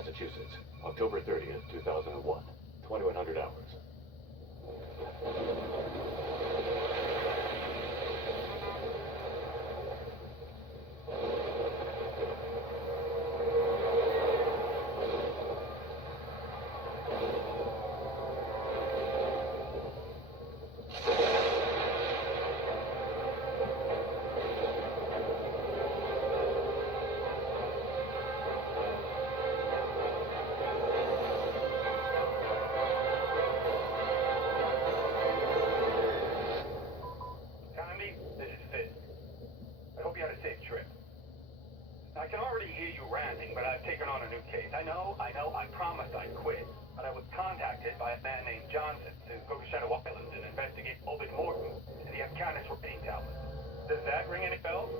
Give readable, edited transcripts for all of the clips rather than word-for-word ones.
Massachusetts, October 30th, 2001, 2100 hours. I can already hear you ranting, but I've taken on a new case. I know, I promised I'd quit. But I was contacted by a man named Johnson to go to Shadow Island and investigate Obed Morton and the Afghanis raiding tablets. Does that ring any bells?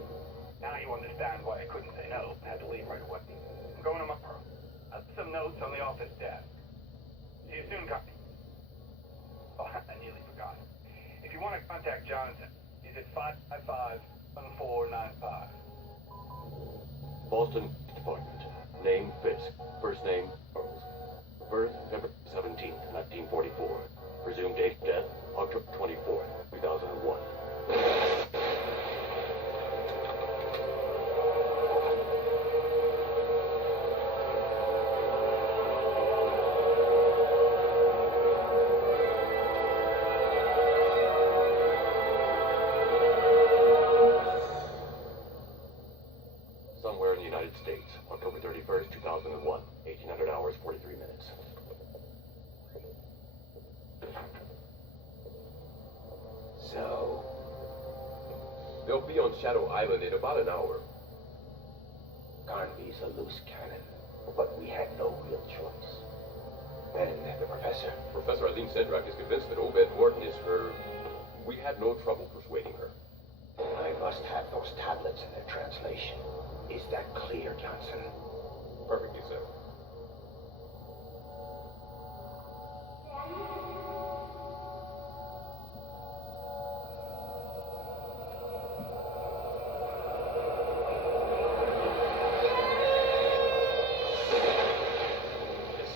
Now you understand why I couldn't say no. I had to leave right away. I'm going tomorrow. I left some notes on the office desk. See you soon, Copy. Oh, I nearly forgot. If you want to contact Johnson, he's at 555-1495. Boston Department. Name Fisk. First name Charles. Birth February 17th, 1944. Presumed date of death October 24th, 2001. Somewhere in the United States, October 31st, 2001, 1800 hours, 43 minutes. So, they'll be on Shadow Island in about an hour. Carnby's a loose cannon, but we had no real choice. Then the professor. Professor Aline is convinced that Obed Morton is her. We had no trouble persuading her. I must have those tablets in their translation. Is that clear, Johnson? Perfectly so.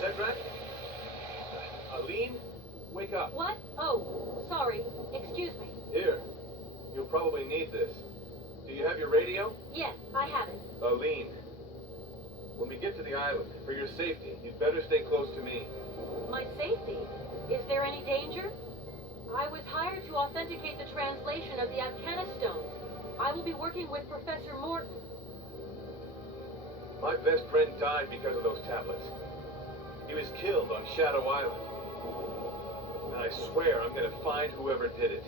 Sedrak? Aline? Wake up. What? Oh, sorry. Excuse me. Here. You'll probably need this. Do you have your radio? Yes, I have it. Aline. When we get to the island, for your safety, you'd better stay close to me. My safety? Is there any danger? I was hired to authenticate the translation of the Afghanis stones. I will be working with Professor Morton. My best friend died because of those tablets. He was killed on Shadow Island. And I swear I'm gonna find whoever did it.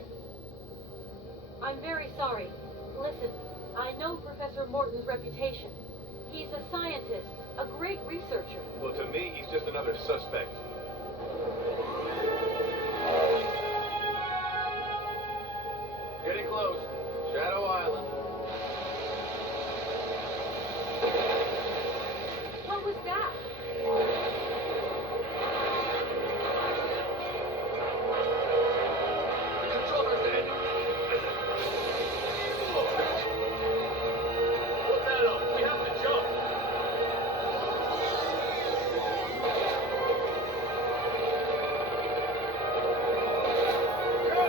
I'm very sorry. Listen, I know Professor Morton's reputation. He's a scientist, a great researcher. Well, to me, he's just another suspect. Getting close. Shadow Island. What was that? The controller's dead. Put that up. We have to jump. Go!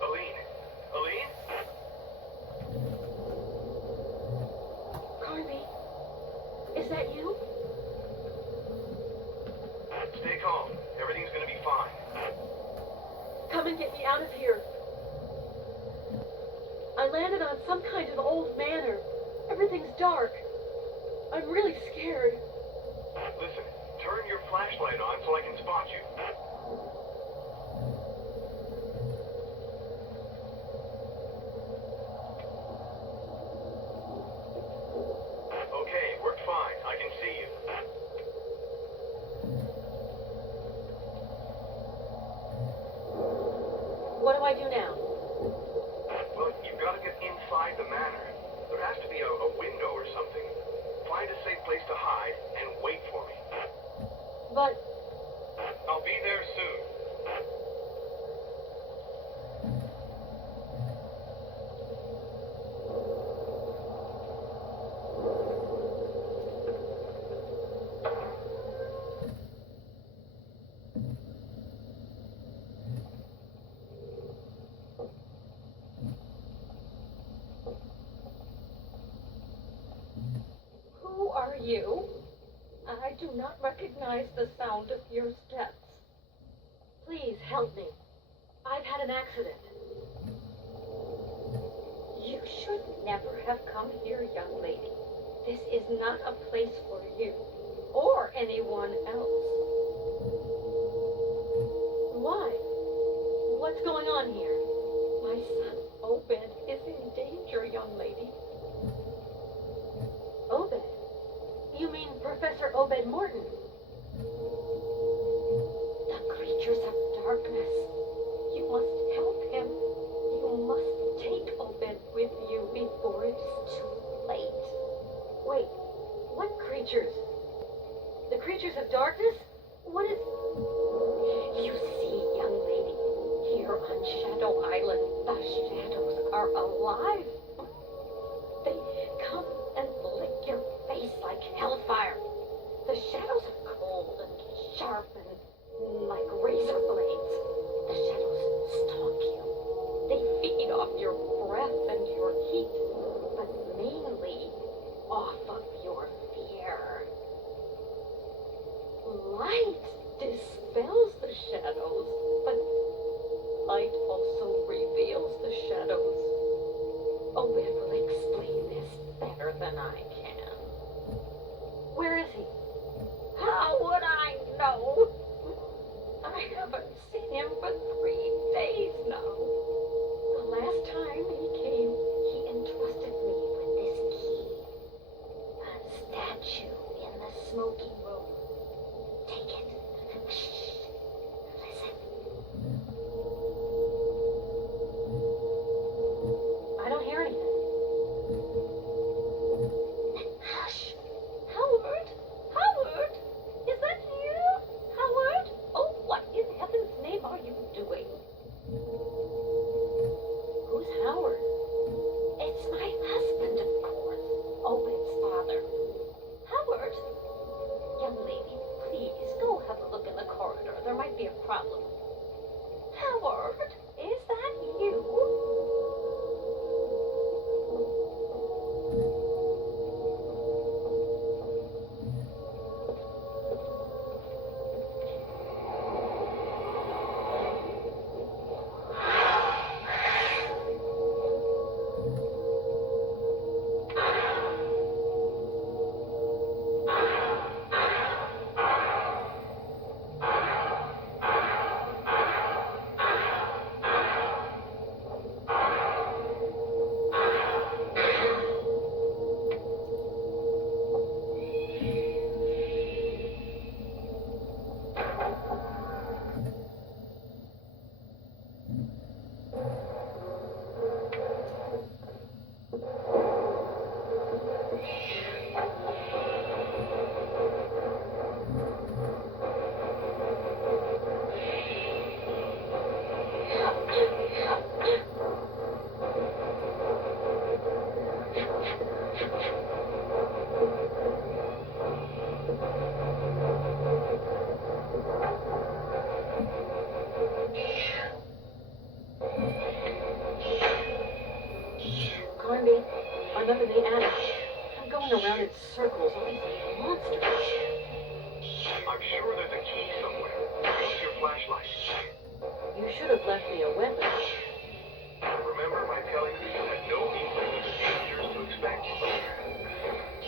Aline? Aline? Carly, is that you? Stay calm. Everything's gonna be fine. Come and get me out of here. I landed on some kind of old manor. Everything's dark. I'm really scared. Listen, turn your flashlight on so I can spot you. Okay, worked fine. I can see you. What do I do now? Well, you've got to get inside the manor. There has to be a window or something. Find a safe place to hide and wait for me. But I'll be there soon. who are you? I do not recognize the sound of your steps. Please help me. I've had an accident. You should never have come here, young lady. This is not a place for you, or anyone else. Why? What's going on here? My son, Obed, is in danger, young lady. Obed? You mean Professor Obed Morton? The creatures of darkness. You must help him. You must take Obed with you before it is too late. Wait, what creatures? The creatures of darkness? What is... You see, young lady, here on Shadow Island, the shadows are alive. They come and lick your face like hellfire. The shadows are cold and sharp and like razor blades. The shadows stalk you. They feed off your breath and your heat, but mainly off of your fear. Light dispels the shadows, but light also reveals the shadows. Obed will explain this better than I can. Where is he? How would I know? I haven't seen him for 3 days now. The last time he came, he entrusted me with this key. A statue in the smoking room. Take it. Shh. Listen. I don't hear anything. Hush. Howard? Howard? Is that you? Howard? Oh, what in heaven's name are you doing? Who's Howard? It's my husband, of course. Obed's father. Howard? Carnby, I'm up in the attic. I'm going around in circles on these monsters. I'm sure there's a key somewhere. Use your flashlight. You should have left me a weapon. Remember my telling you you had no inkling of the dangers to expect?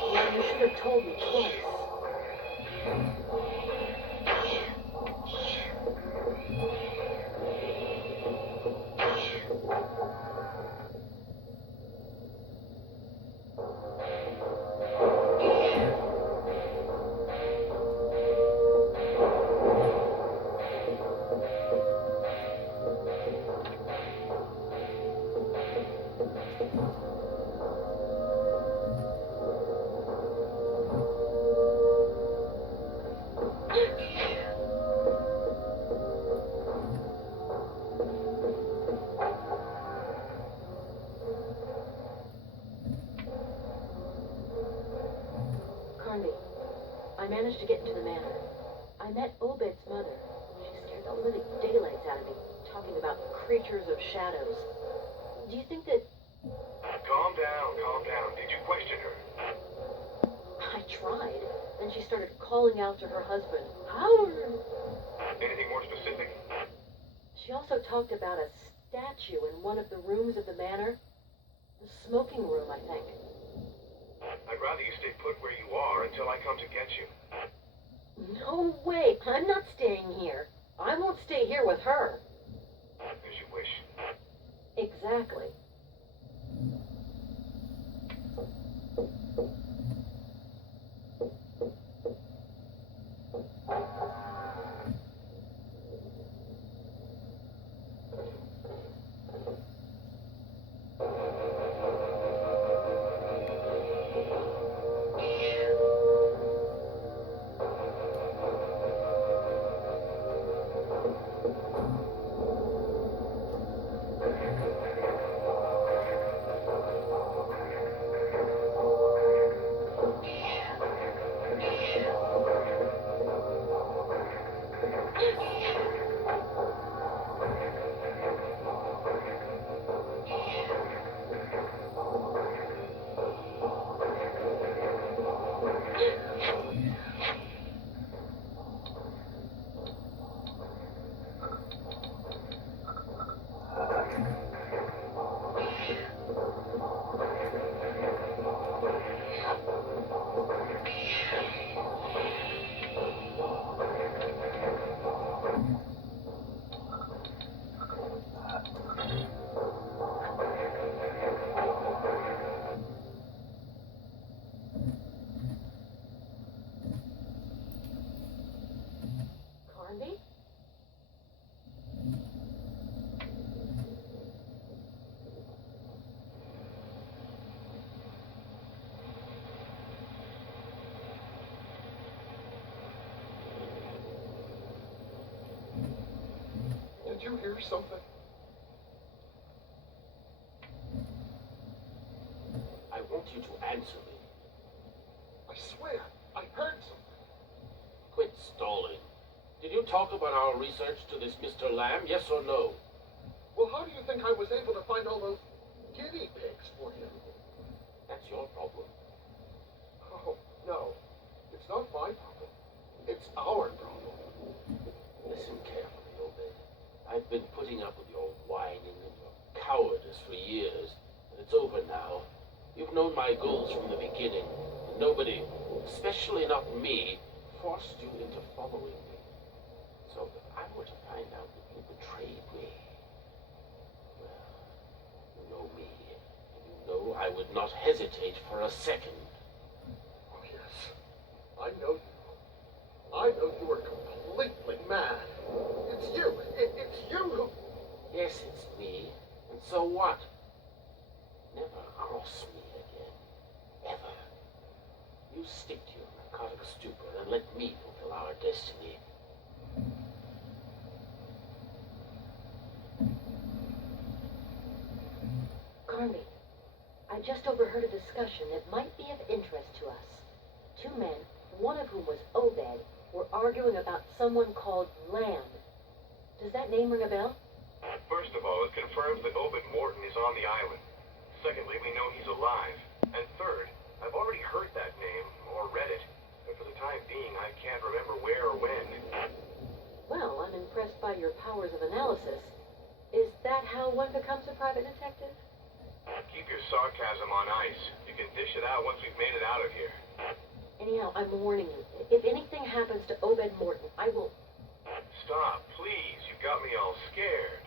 Well, you should have told me twice. Carnby, I managed to get into the manor. I met Obed's mother. She scared the living daylights out of me, talking about creatures of shadows. Do you think that... Calm down, calm down. Did you question her? I tried. Then she started calling out to her husband. Howard! Anything more specific? She also talked about a statue in one of the rooms of the manor. The smoking room, I think. I'd rather you stay put where you are until I come to get you. No way! I'm not staying here. I won't stay here with her. As you wish. Exactly. Carnby? Did you hear something? I want you to answer me. I swear, I heard something. Quit stalling. Did you talk about our research to this Mr. Lamb, yes or no? Well, how do you think I was able to find all those guinea pigs for him? That's your problem. Oh, no. It's not my problem. It's our problem. Listen carefully, Obed. I've been putting up with your whining and your cowardice for years, and it's over now. You've known my goals from the beginning, and nobody, especially not me, forced you into following me. So if I were to find out that you betrayed me, well, you know me, and you know I would not hesitate for a second. Oh, yes. I know you. I know you are completely mad. It's you. It's you who... Yes, it's me. And so what? Never cross me again. Ever. You stick to your narcotic stupor and let me fulfill our destiny. Carnby, I I just overheard a discussion that might be of interest to us. Two men, one of whom was Obed, were arguing about someone called Lamb. Does that name ring a bell? First of all, it confirms that Obed Morton is on the island. Secondly, we know he's alive. And third, I've already heard that name, or read it, but for the time being, I can't remember where or when. Well, I'm impressed by your powers of analysis. Is that how one becomes a private detective? Keep your sarcasm on ice. You can dish it out once we've made it out of here. Anyhow, I'm warning you. If anything happens to Obed Morton, I will... Stop, please. You got me all scared.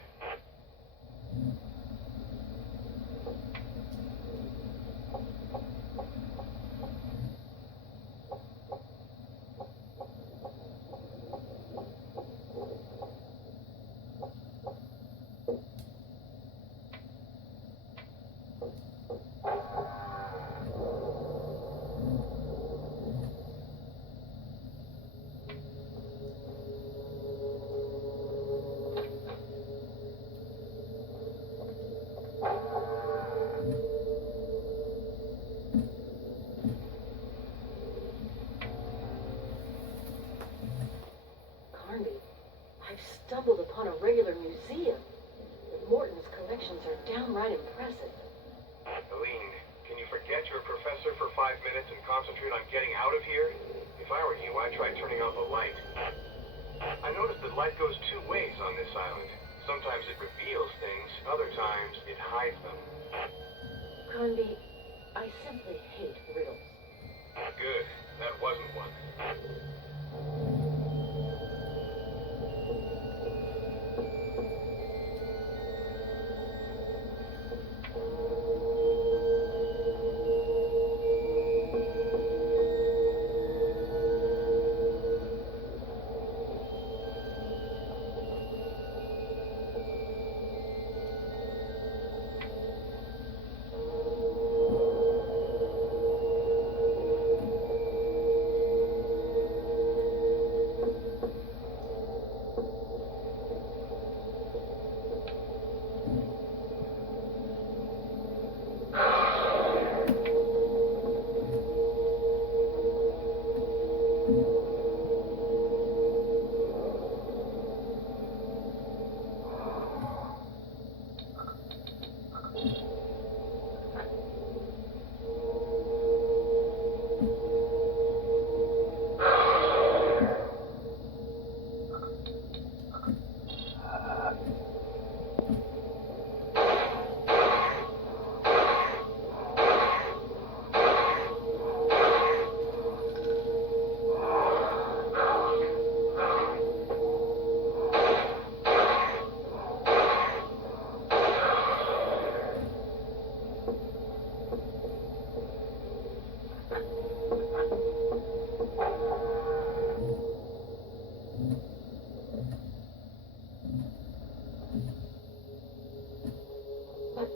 I've stumbled upon a regular museum. Morton's collections are downright impressive. Aline, can you forget you're a professor for 5 minutes and concentrate on getting out of here? If I were you, I'd try turning off the light. I noticed that light goes two ways on this island. Sometimes it reveals things, other times it hides them. Conby, I simply hate riddles. Good. That wasn't one.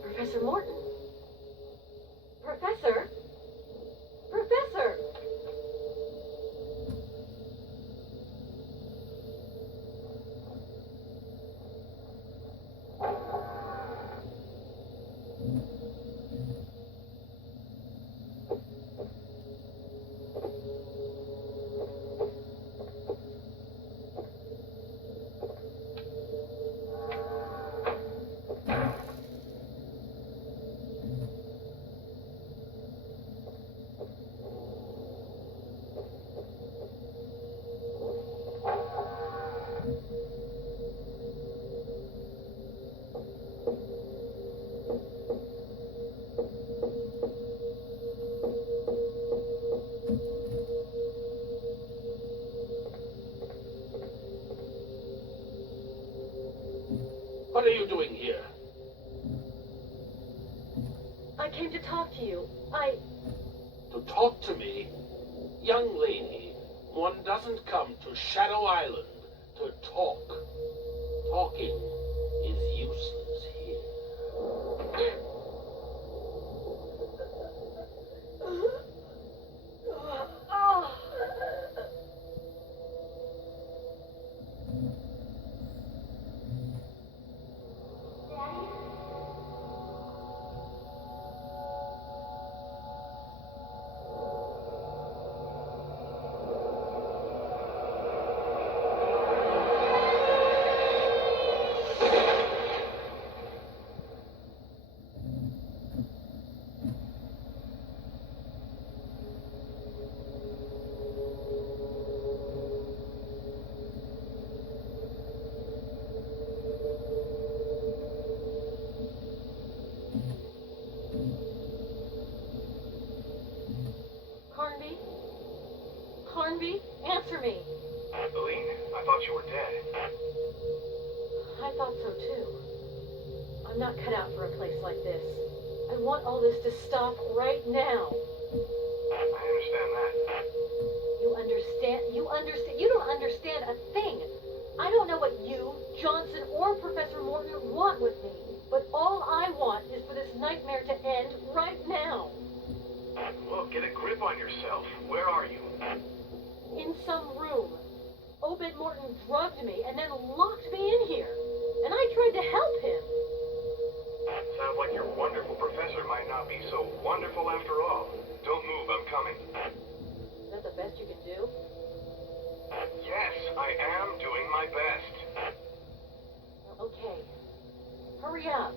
Professor Morton. Professor? Professor! What are you doing here? I came to talk to you. To talk to me? Young lady, one doesn't come to Shadow Island to talk. Talking is useless here. Carnby? Answer me. Aline, I thought you were dead. I thought so too. I'm not cut out for a place like this. I want all this to stop right now. I understand that. You understand? You don't understand a thing. I don't know what you, Johnson, or Professor Morton want with me, but all I want is for this nightmare to end right now. Look, get a grip on yourself. Where are you? In some room. Obed Morton drugged me and then locked me in here. And I tried to help him. Sounds like your wonderful professor might not be so wonderful after all. Don't move, I'm coming. Is that the best you can do? Yes, I am doing my best. Well, okay. Hurry up.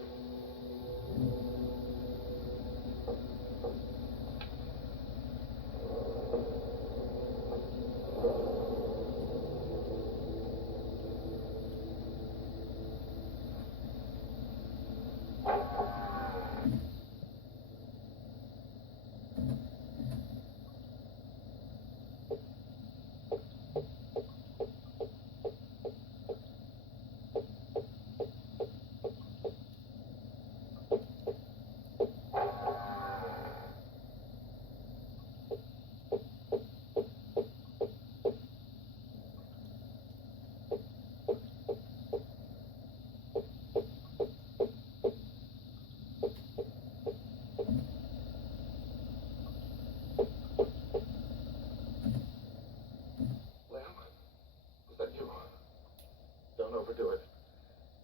Don't overdo it.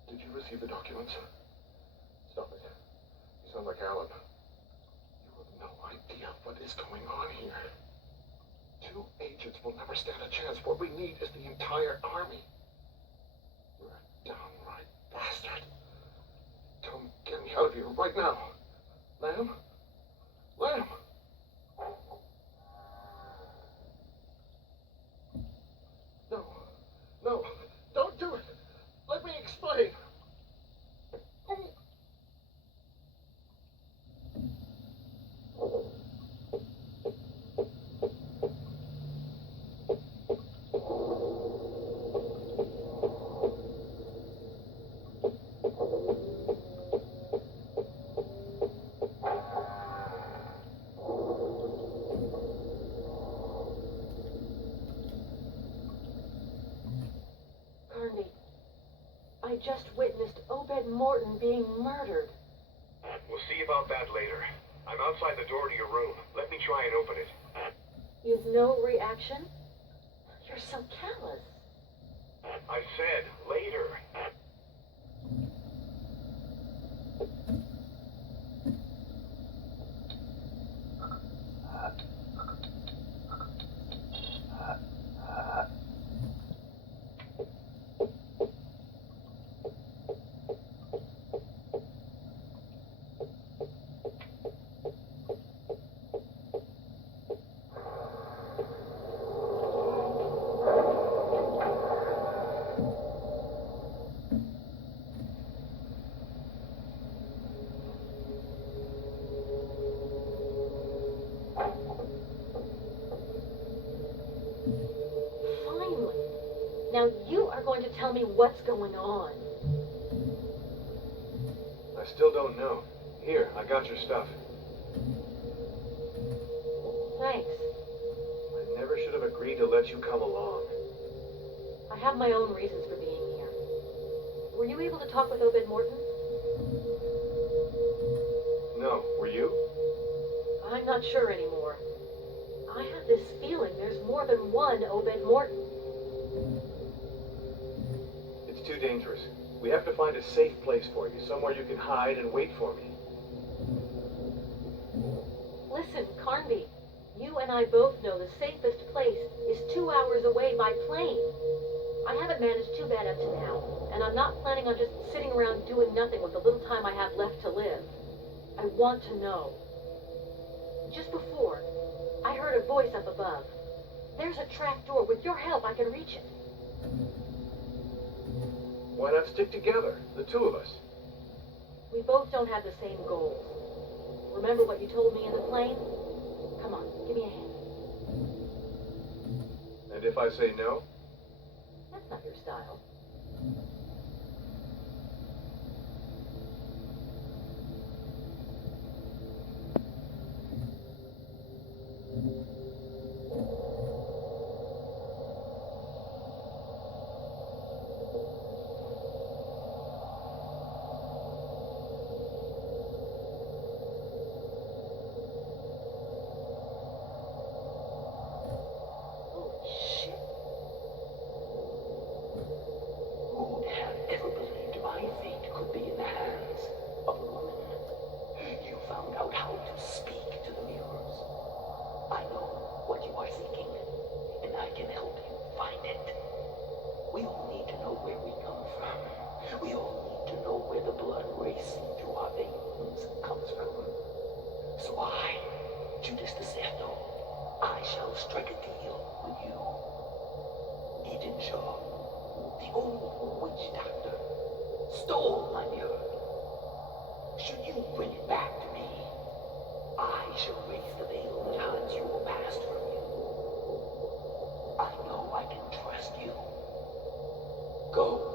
Did you receive the documents? Stop it. You sound like Alan. You have no idea what is going on here. 2 agents will never stand a chance. What we need is the entire army. You're a downright bastard. Come get me out of here right now. Lamb? Lamb! No. No. Don't do it. Let me explain. I just witnessed Obed Morton being murdered. We'll see about that later. I'm outside the door to your room. Let me try and open it. You've no reaction? You're so callous. I said later. Now you are going to tell me what's going on. I still don't know. Here, I got your stuff. Thanks. I never should have agreed to let you come along. I have my own reasons for being here. Were you able to talk with Obed Morton? No, were you? I'm not sure anymore. I have this feeling there's more than one Obed Morton. It's too dangerous. We have to find a safe place for you, somewhere you can hide and wait for me. Listen, Carnby, you and I both know the safest place is 2 hours away by plane. I haven't managed too bad up to now, and I'm not planning on just sitting around doing nothing with the little time I have left to live. I want to know. Just before, I heard a voice up above. There's a trap door. With your help, I can reach it. Why not stick together, the two of us? We both don't have the same goals. Remember what you told me in the plane? Come on, give me a hand. And if I say no? That's not your style. Holy shit. Who'd have ever believed my fate could be in the hands of a woman? You found out how to speak to the mirrors. I know what you are seeking, and I can help you find it. We all need to know where we come from. We all need to know where the blood racing through our veins comes from. So I, Judas the Sethno, I shall strike a deal with you. Eden Shaw, the old witch doctor, stole my mirror. Should you bring it back to me, I shall raise the veil that hides your past from you. I know I can trust you. Go.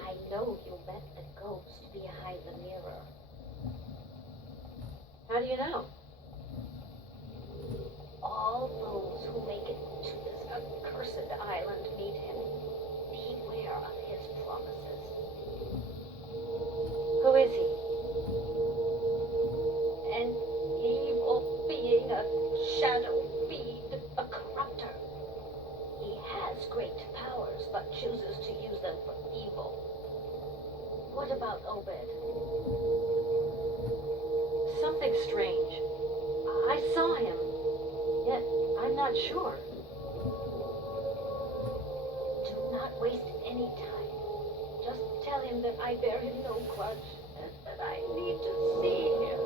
I know you met the ghost behind the mirror. How do you know? All those who make it to this accursed island meet him. Beware of his promises. Who is he? An evil being, a shadow fiend, a corruptor. He has great powers, but chooses to use them for evil. What about Obed? Something strange. I saw him, yet I'm not sure. Do not waste any time. Just tell him that I bear him no grudge, and that I need to see him.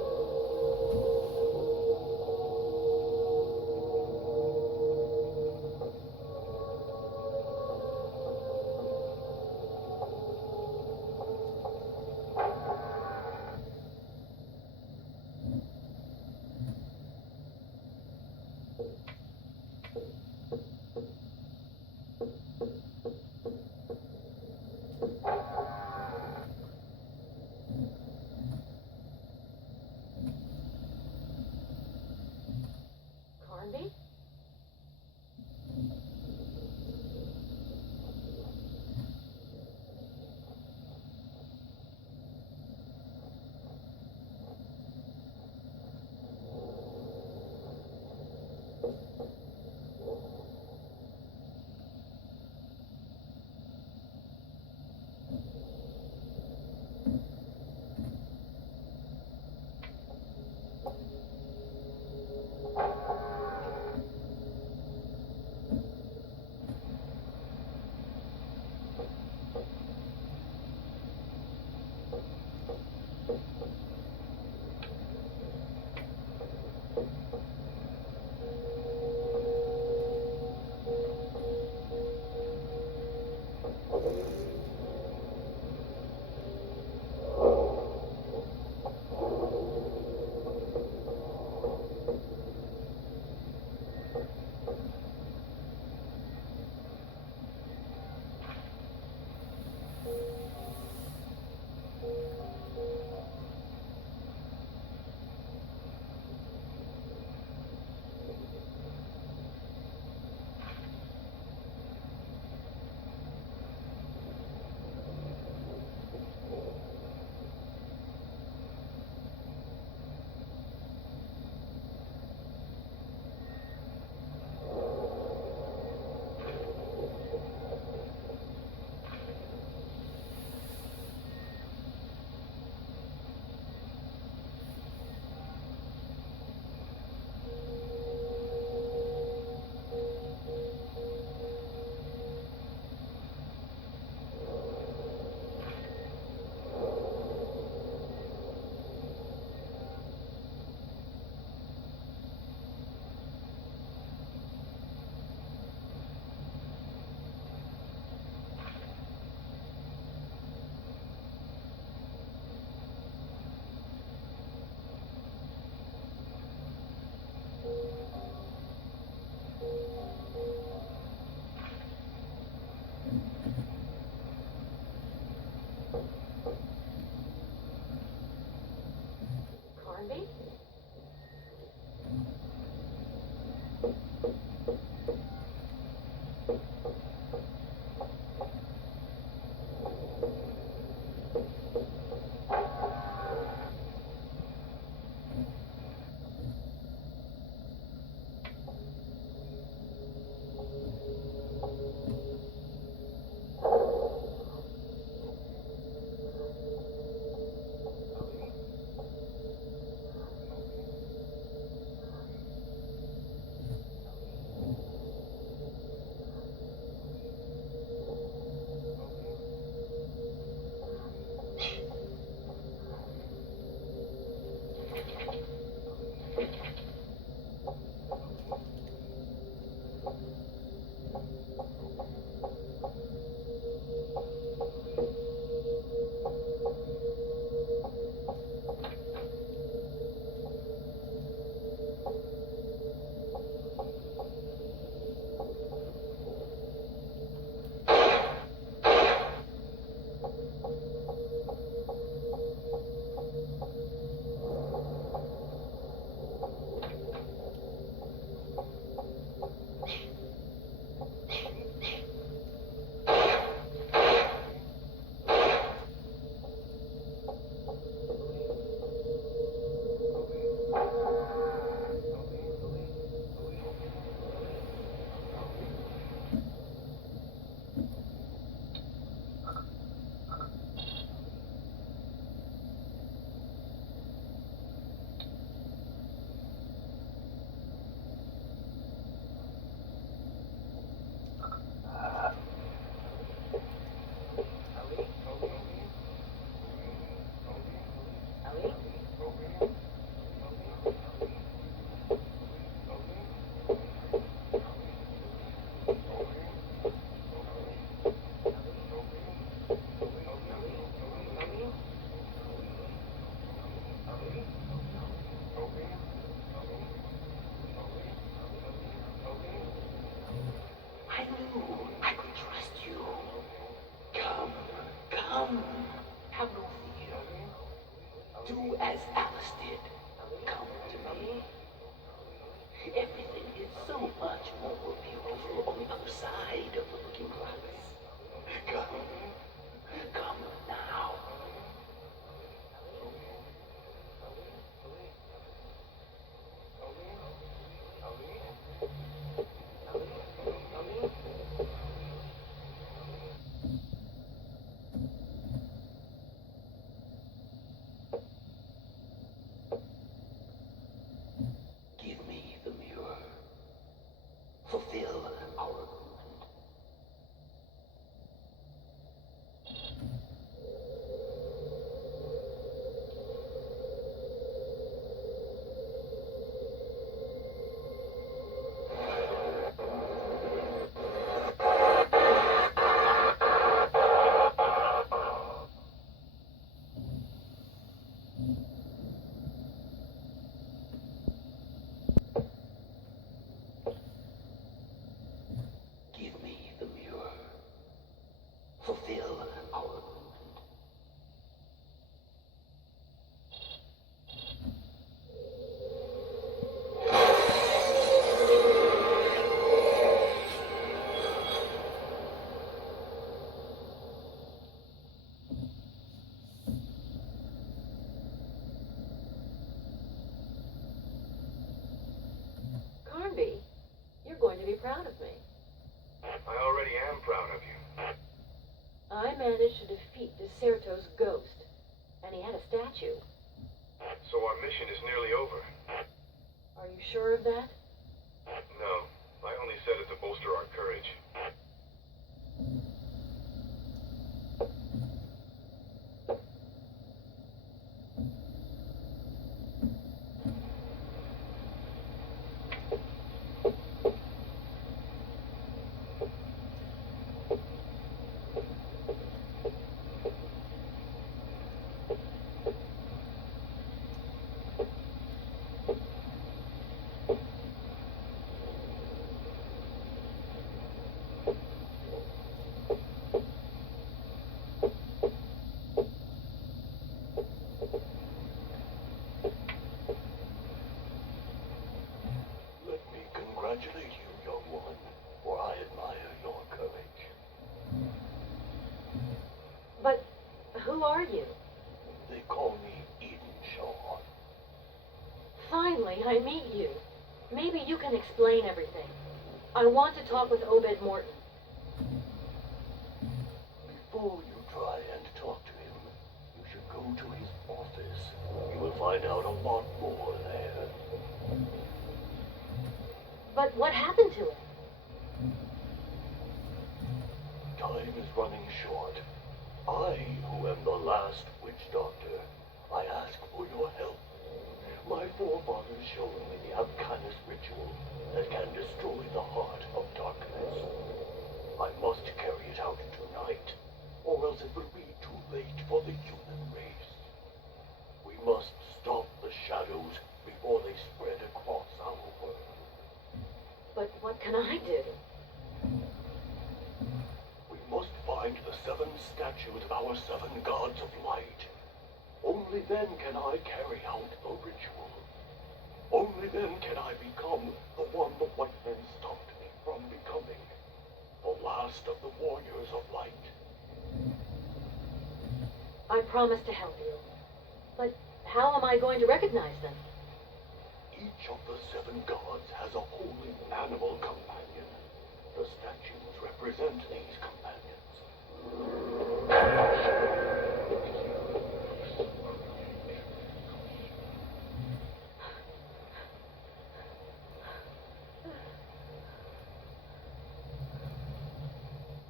as Alice did. Come to me. Everything is so much more beautiful on the other side of the looking glass. Come. Come now. Give me the mirror. Fulfill our agreement. Give me the mirror. Fulfill our agreement. Carnby, you're going to be proud of me. I already am proud of you. I managed to defeat Deserto's ghost, and he had a statue. So our mission is nearly over. Are you sure of that? No, I only said it to bolster our courage. Let me congratulate you, young woman, for I admire your courage. But who are you? They call me Eden Shaw. Finally, I meet you. Maybe you can explain everything. I want to talk with Obed Morton. Before you try and talk to him, you should go to his office. You will find out a lot more there. But what happened to him? Time is running short. I, who am the last witch doctor, I ask for your help. My forefathers showed me the Abcanis ritual that can destroy the heart of darkness. I must carry it out tonight, or else it will be too late for the human race. We must stop the shadows before they spread across our world. But what can I do? We must find the 7 statues of our 7 gods of light. Only then can I carry out the ritual. Only then can I become the one the white men stopped me from becoming. The last of the warriors of light. I promise to help you. But how am I going to recognize them? Each of the 7 gods has a holy animal companion. The statues represent these companions.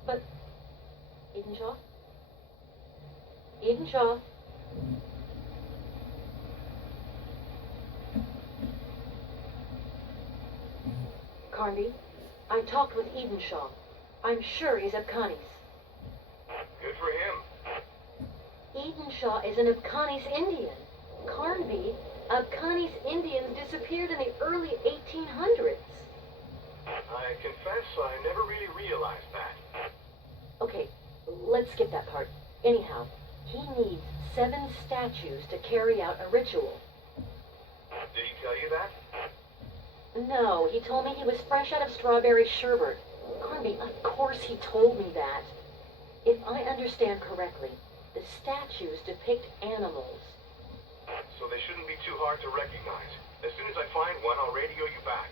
But Edenshaw? Edenshaw? Carnby, I talked with Edenshaw. I'm sure he's Abcanis. Good for him. Edenshaw is an Abcanis Indian. Carnby, Abcanis Indians disappeared in the early 1800s. I confess I never really realized that. Okay, let's skip that part. Anyhow, He needs 7 statues to carry out a ritual. Did he tell you that? No, he told me he was fresh out of strawberry sherbet. Carnby, of course he told me that. If I understand correctly, the statues depict animals. So they shouldn't be too hard to recognize. As soon as I find one, I'll radio you back.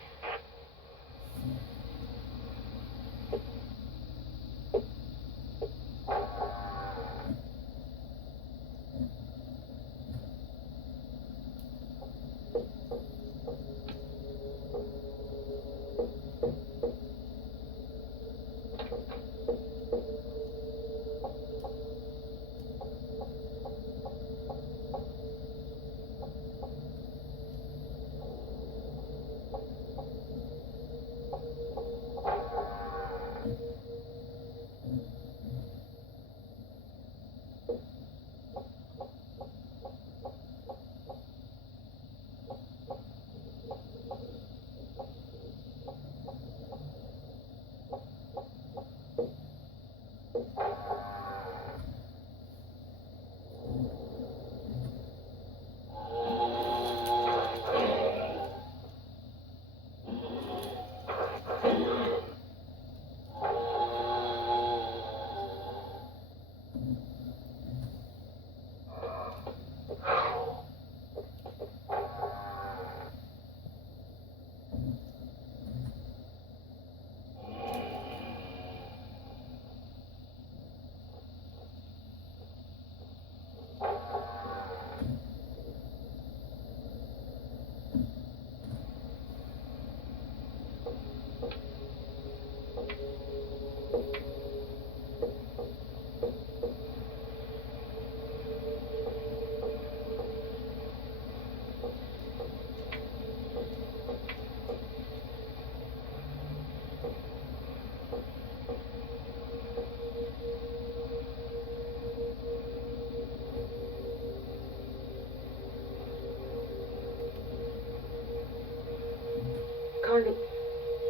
Carnby,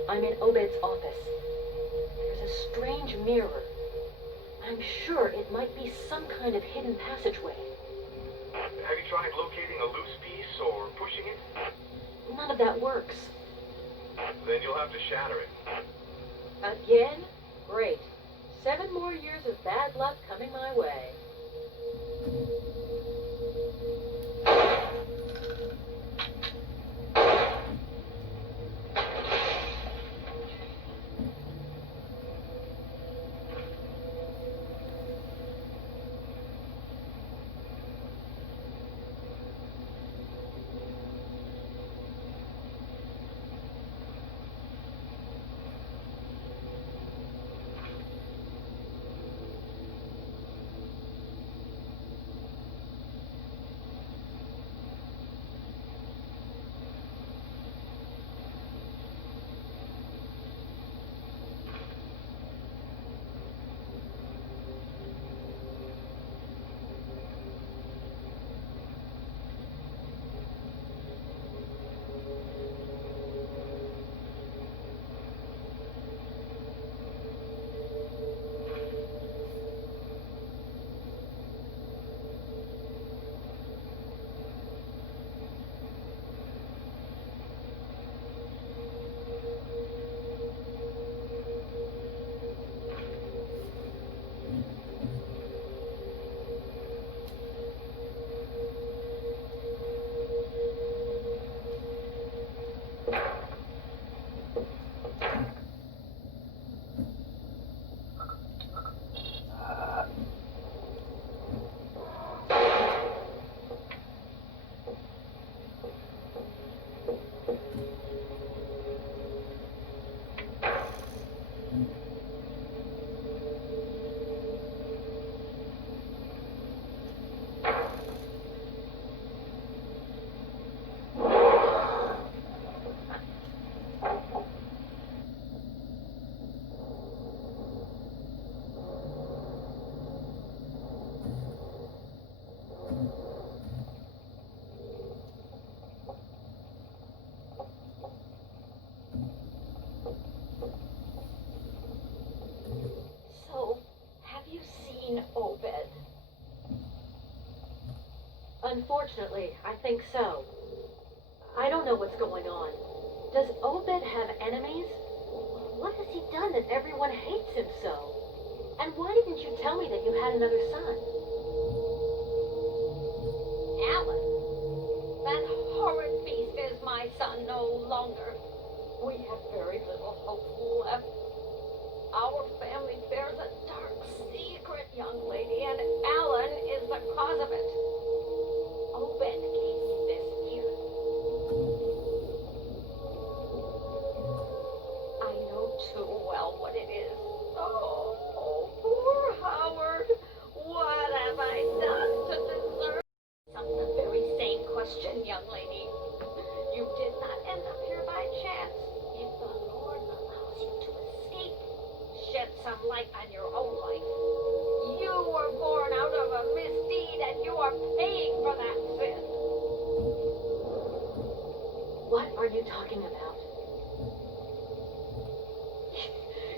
I'm in Obed's office. There's a strange mirror. I'm sure it might be some kind of hidden passageway. Have you tried locating a loose piece or pushing it? None of that works. Then you'll have to shatter it. Again? Great. 7 more years of bad luck coming my way. Unfortunately, I think so. I don't know what's going on. Does Obed have enemies? What has he done that everyone hates him so? And why didn't you tell me that you had another son? Alan, that horrid beast is my son no longer. We have very little hope left. Our family bears a dark secret, young lady, and Alan is the cause of it. Obed gave me this gift. I know too well what it is. Oh, poor Howard. What have I done to deserve? The very same question, young lady. You did not end up here by chance. If the Lord allows you to escape, shed some light on your own life. You were born out of a misdeed, and you are paying for that sin. What are you talking about?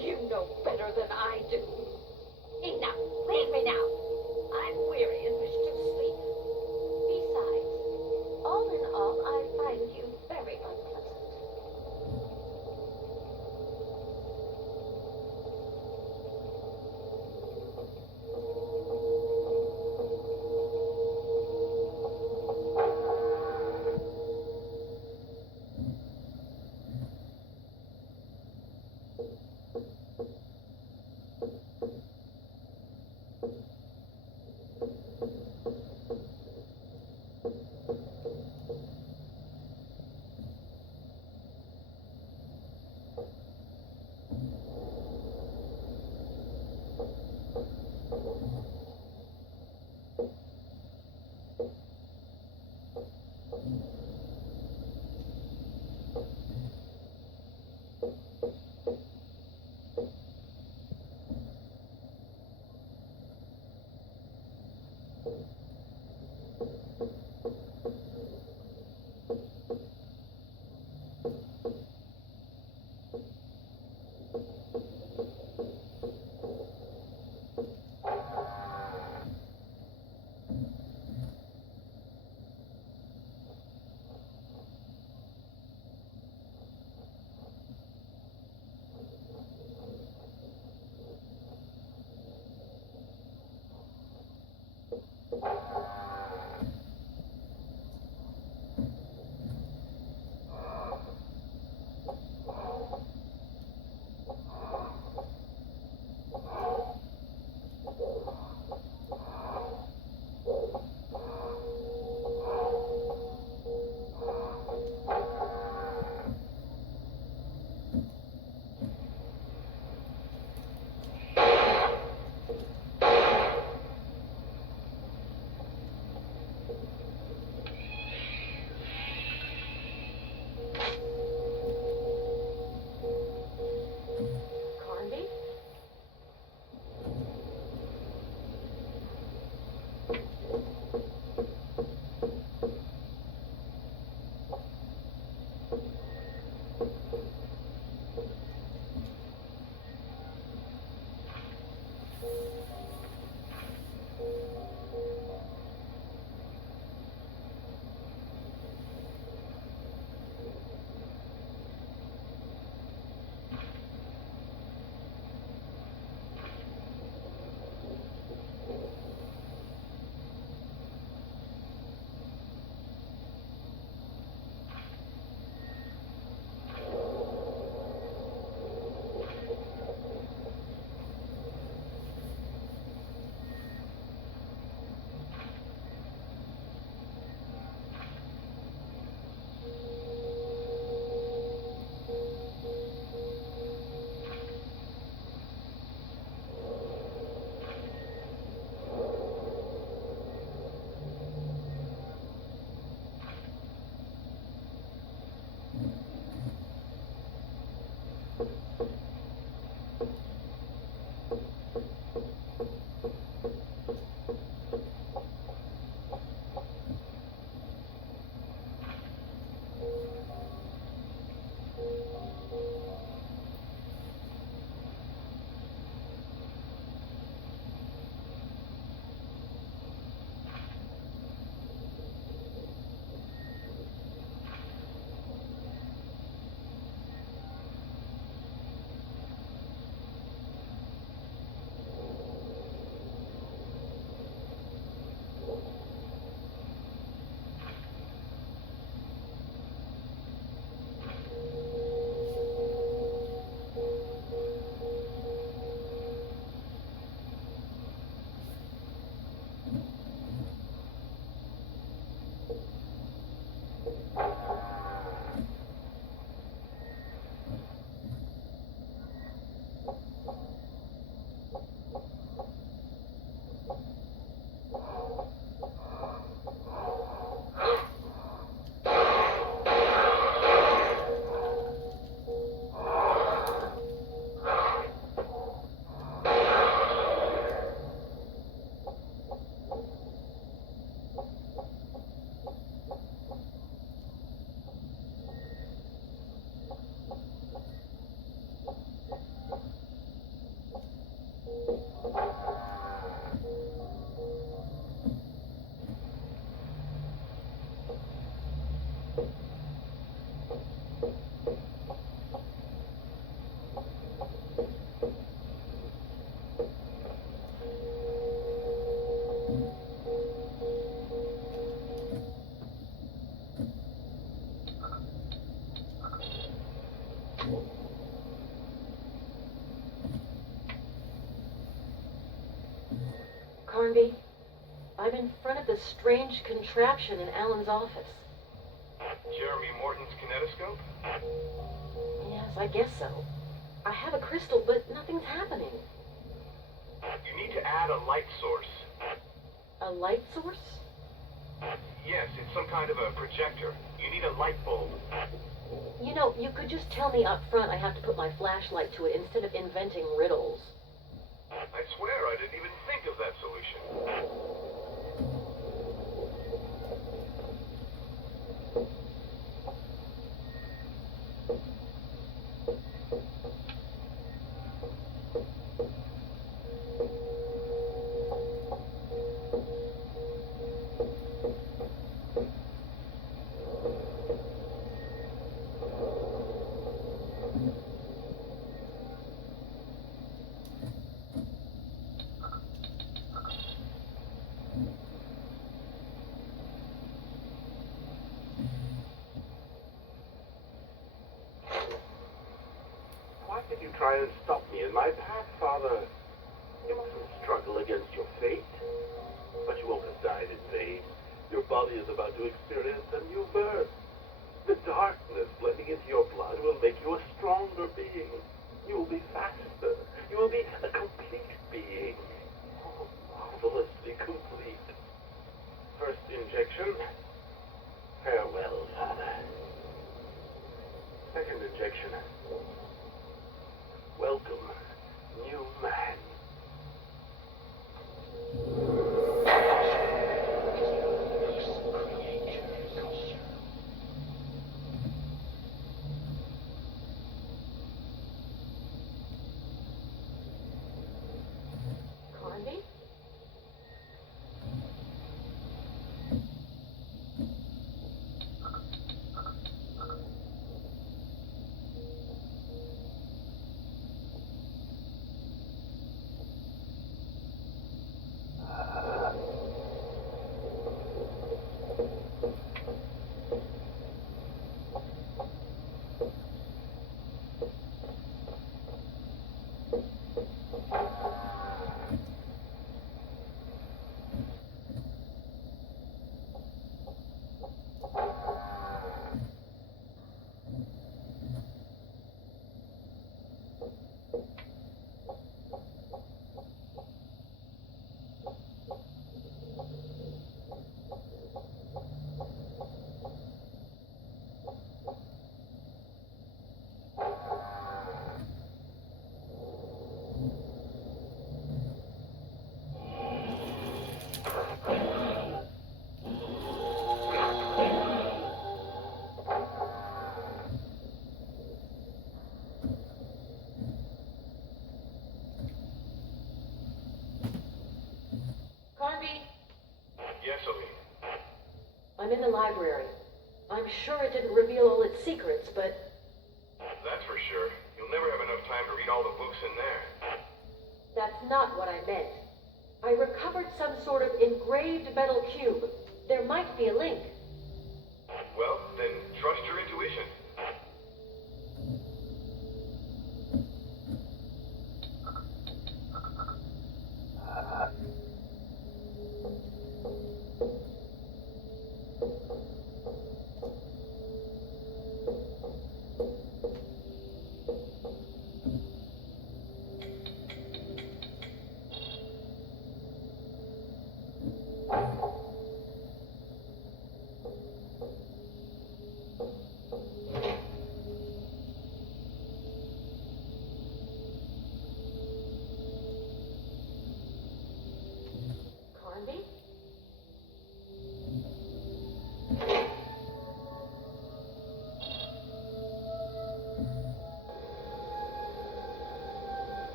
You know better than I do. Enough. Leave me now. I'm weary and wish to sleep. Besides, all in all, I find you very unpleasant. strange contraption in Alan's office. Jeremy Morton's kinetoscope? Yes, I guess so. I have a crystal, but nothing's happening. You need to add a light source. A light source? Yes, it's some kind of a projector. You need a light bulb. You know, you could just tell me up front I have to put my flashlight to it instead of inventing riddles. I swear I didn't even think of that solution. Why did you try and stop me in my path, Father? You mustn't struggle against your fate. But you won't have died in vain. Your body is about to experience a new birth. The darkness blending into your blood will make you a stronger being. You will be faster. You will be a complete being. Oh, marvelously complete. First injection. Farewell, Father. Second injection. Welcome, new man. Carnby? Carnby? Yes, Aline. I'm in the library. I'm sure it didn't reveal all its secrets, but That's for sure. You'll never have enough time to read all the books in there. that's not what I meant. I recovered some sort of engraved metal cube. There might be a link. Well, then trust your intuition.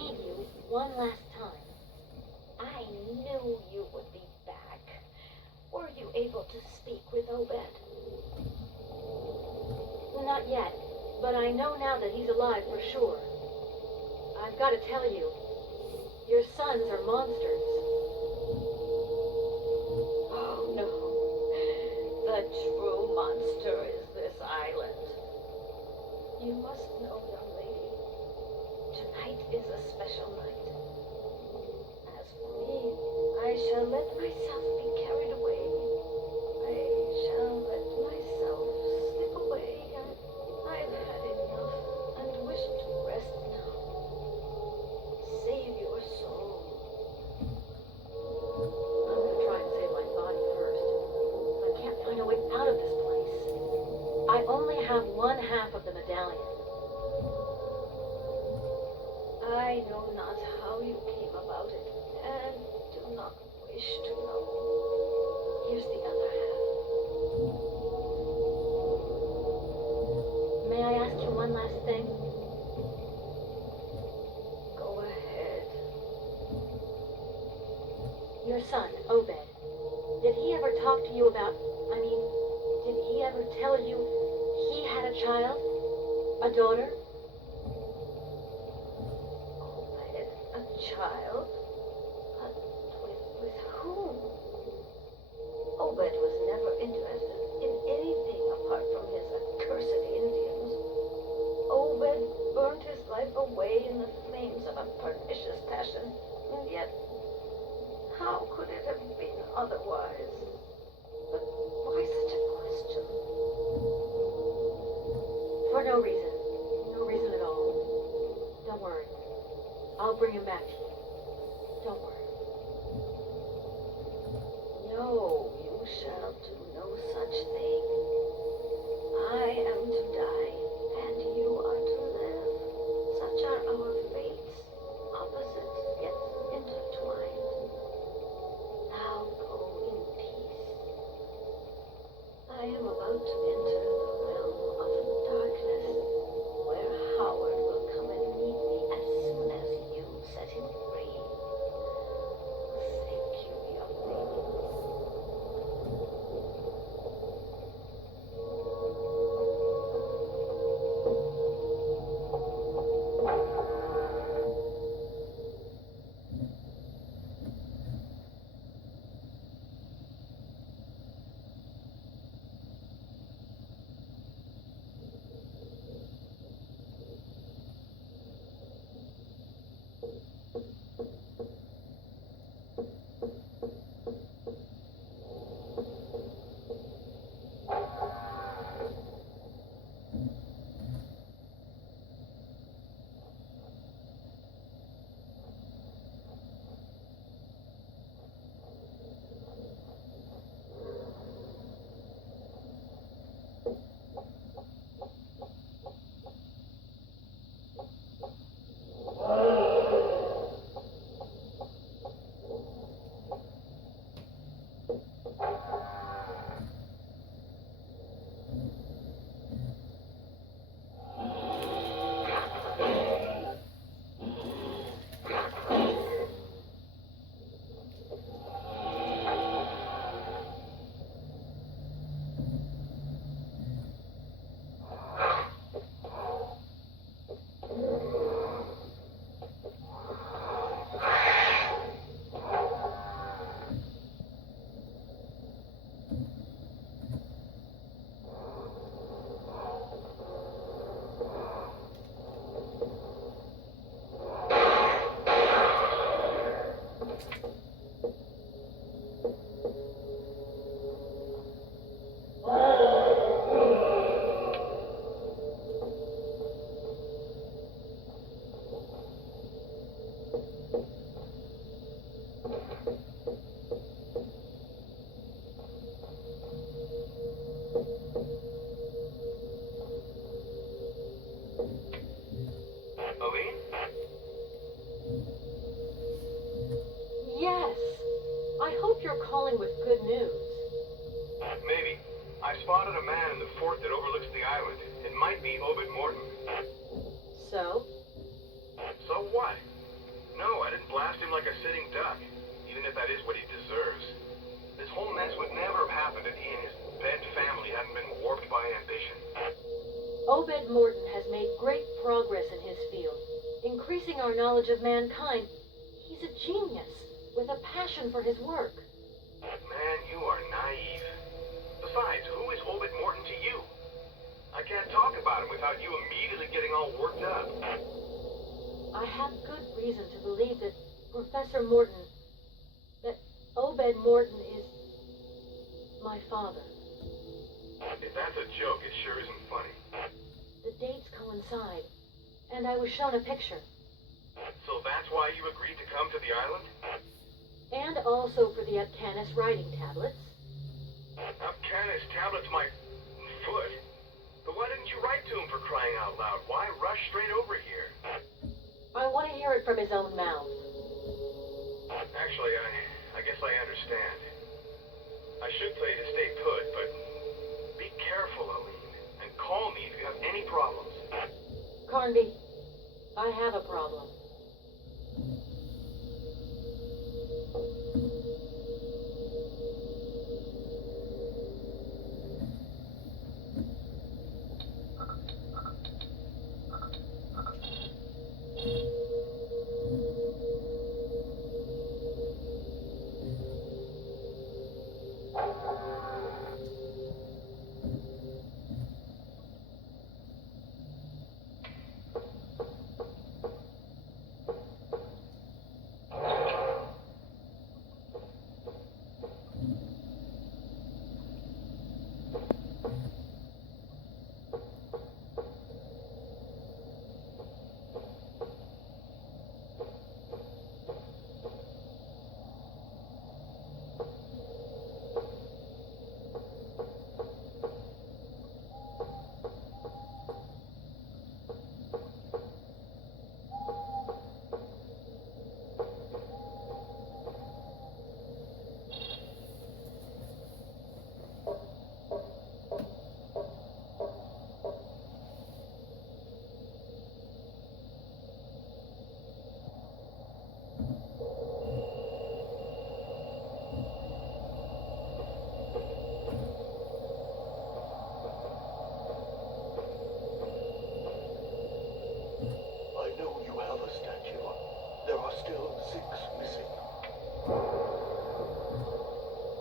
need you one last time. I knew you would be back. Were you able to speak with Obed? Not yet, but I know now that he's alive for sure. I've got to tell you, your sons are monsters. Oh no. The true monster is this island. You must know, young lady, tonight is a special night. As for me, I shall let myself be carried away. I shall let myself slip away. I've had enough and wish to rest now. Save your soul. I'm gonna try and save my body first. I can't find a way out of this place. I only have one half of the medallion. I know not how you came about it, and do not wish to know. Here's the other half. May I ask you one last thing? Go ahead. Your son, Obed, did he ever talk to you about, did he ever tell you he had a child? A daughter? Obed, a child? But with whom? Obed was never interested in anything apart from his accursed Indians. Obed burnt his life away in the flames of a pernicious passion, and yet, how could it have been otherwise? But why such a question? For no reason. No reason at all. Don't worry. I'll bring him back to you. Don't worry. No, you shall do no such thing. I am to die, and you are to live. Such are our fates, opposite yet intertwined. Now go in peace. I am about to enter the realm of darkness, where Howard will come and meet me as soon as you set him free. Thank you, young lady. Aline? Yes. I hope you're calling with good news. Maybe. I spotted a man in the fort that overlooks the island. It might be Obed Morton. So? So what? No, I didn't blast him like a sitting duck, even if that is what he deserves. This whole mess would never have happened if he and his bent family hadn't been warped by ambition. Obed Morton has made great progress in his field, increasing our knowledge of mankind. He's a genius, with a passion for his work. Man, you are naive. Besides, who is Obed Morton to you? I can't talk about him without you immediately getting all worked up. I have good reason to believe that Professor Morton, that Obed Morton is my father. If that's a joke, it sure isn't funny. The dates coincide, and I was shown a picture. So that's why you agreed to come to the island? And also for the Upcanis writing tablets. Upcanis tablets my foot? But why didn't you write to him, for crying out loud? Why rush straight over here? I want to hear it from his own mouth. Actually, I guess I understand. I should tell you to stay put, but be careful, Aline, and call me if you have any problems. Carnby, I have a problem.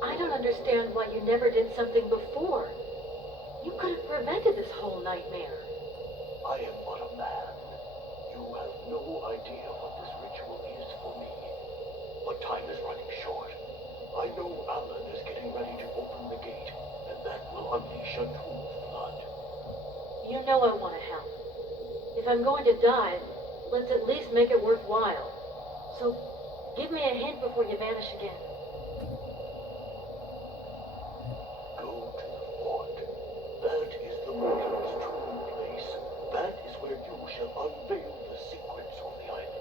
I don't understand why you never did something before. You could have prevented this whole nightmare. I am but a man. You have no idea what this ritual is for me. But time is running short. I know Alan is getting ready to open the gate, and that will unleash a true flood. You know I want to help. If I'm going to die, let's at least make it worthwhile. So, give me a hint before you vanish again. Go to the fort. That is the mortal's true place. That is where you shall unveil the secrets of the island.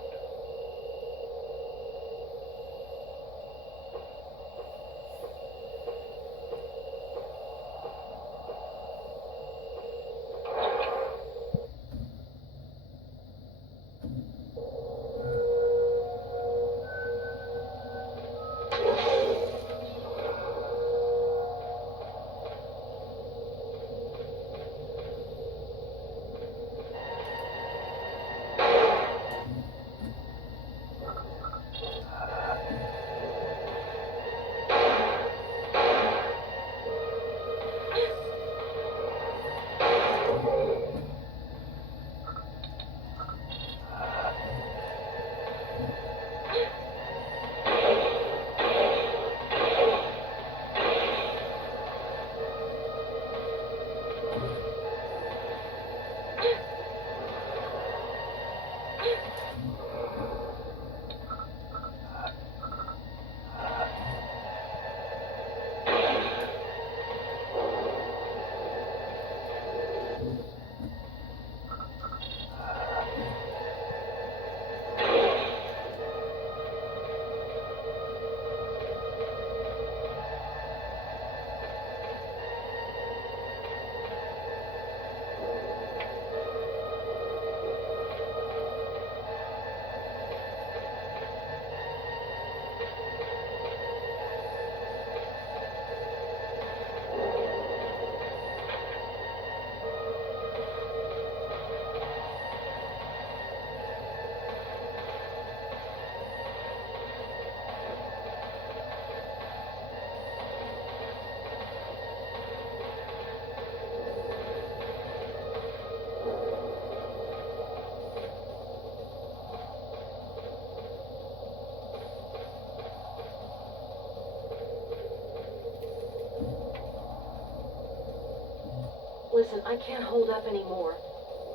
Listen, I can't hold up anymore.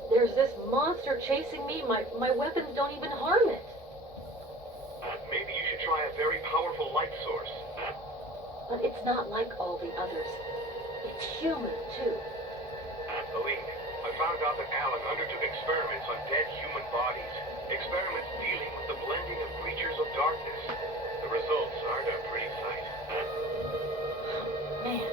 There's this monster chasing me. My weapons don't even harm it. Maybe you should try a very powerful light source. But it's not like all the others. It's human, too. Aline, I found out that Alan undertook experiments on dead human bodies. Experiments dealing with the blending of creatures of darkness. The results aren't a pretty sight. Man,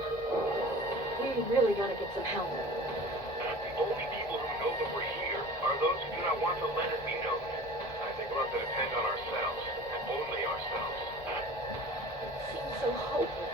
we really gotta get some help. The only people who know that we're here are those who do not want to let it be known. I think we'll have to depend on ourselves, and only ourselves. It seems so hopeless.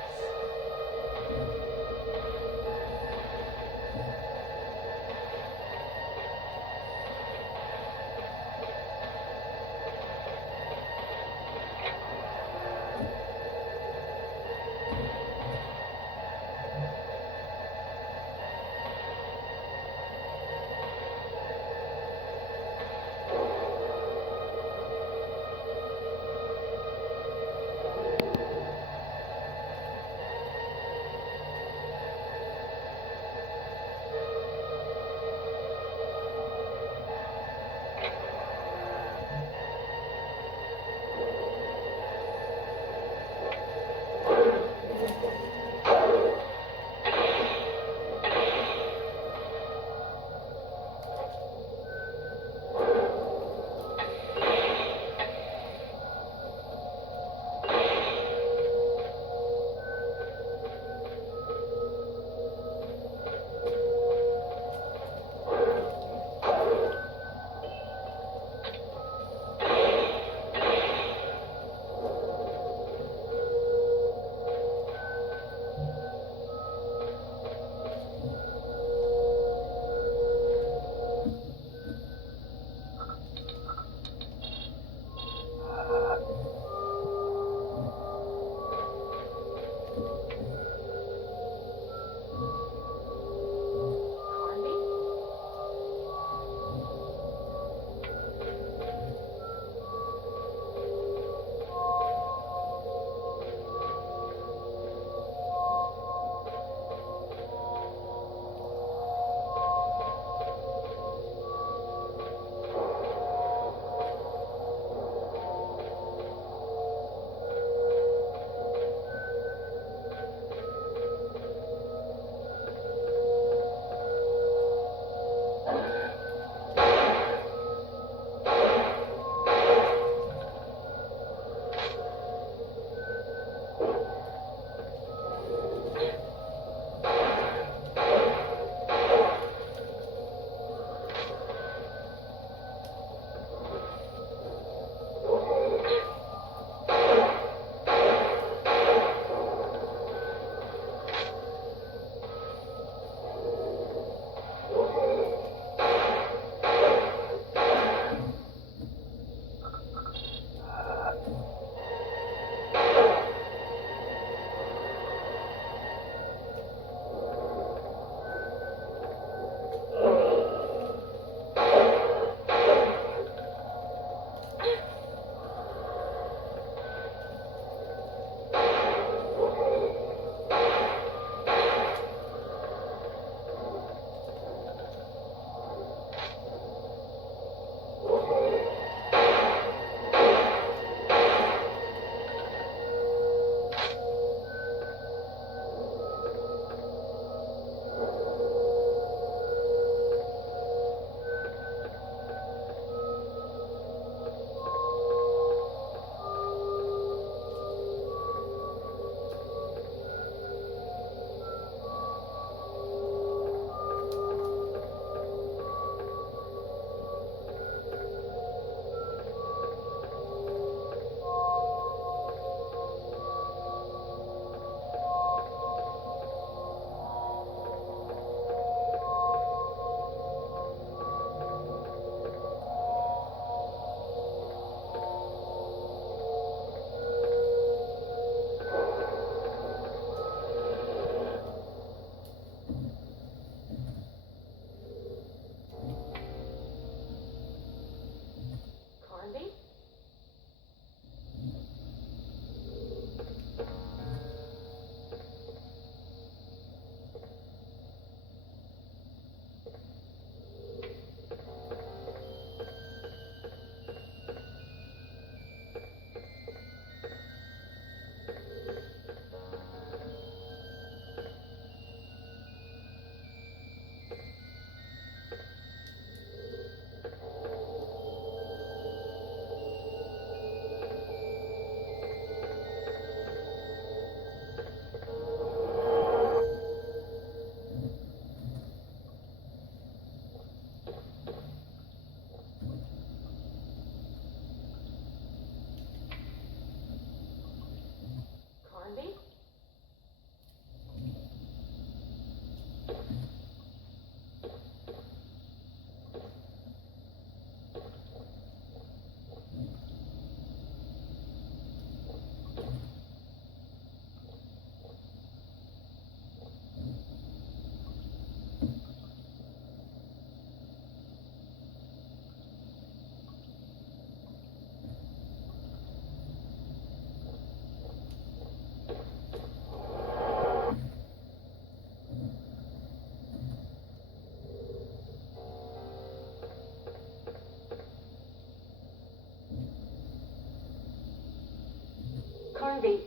Carnby,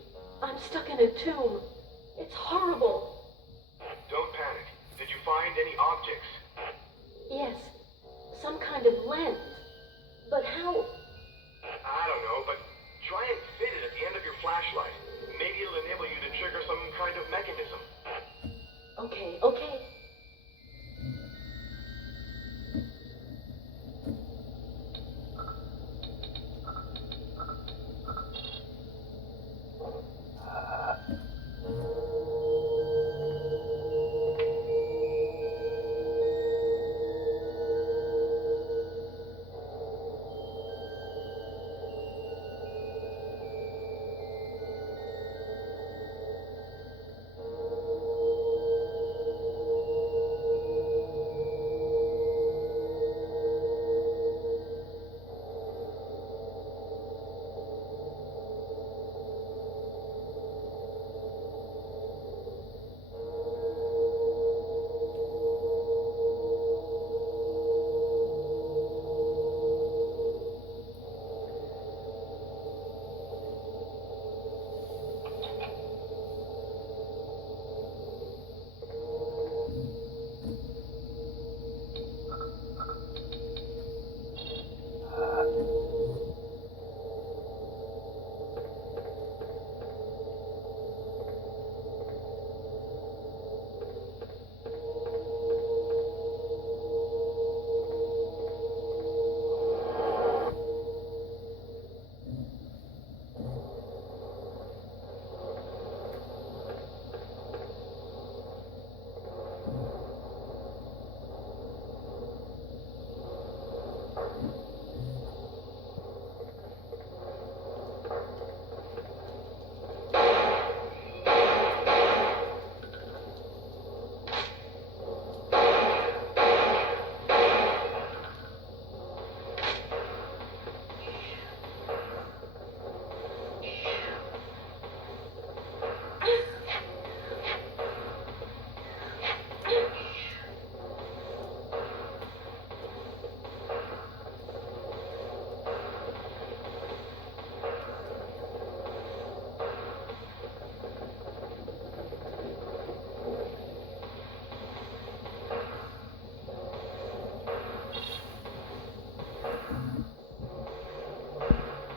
I'm stuck in a tomb. It's horrible. Don't panic. Did you find any objects? Yes, some kind of lens. But how? I don't know, but try and fit it at the end of your flashlight.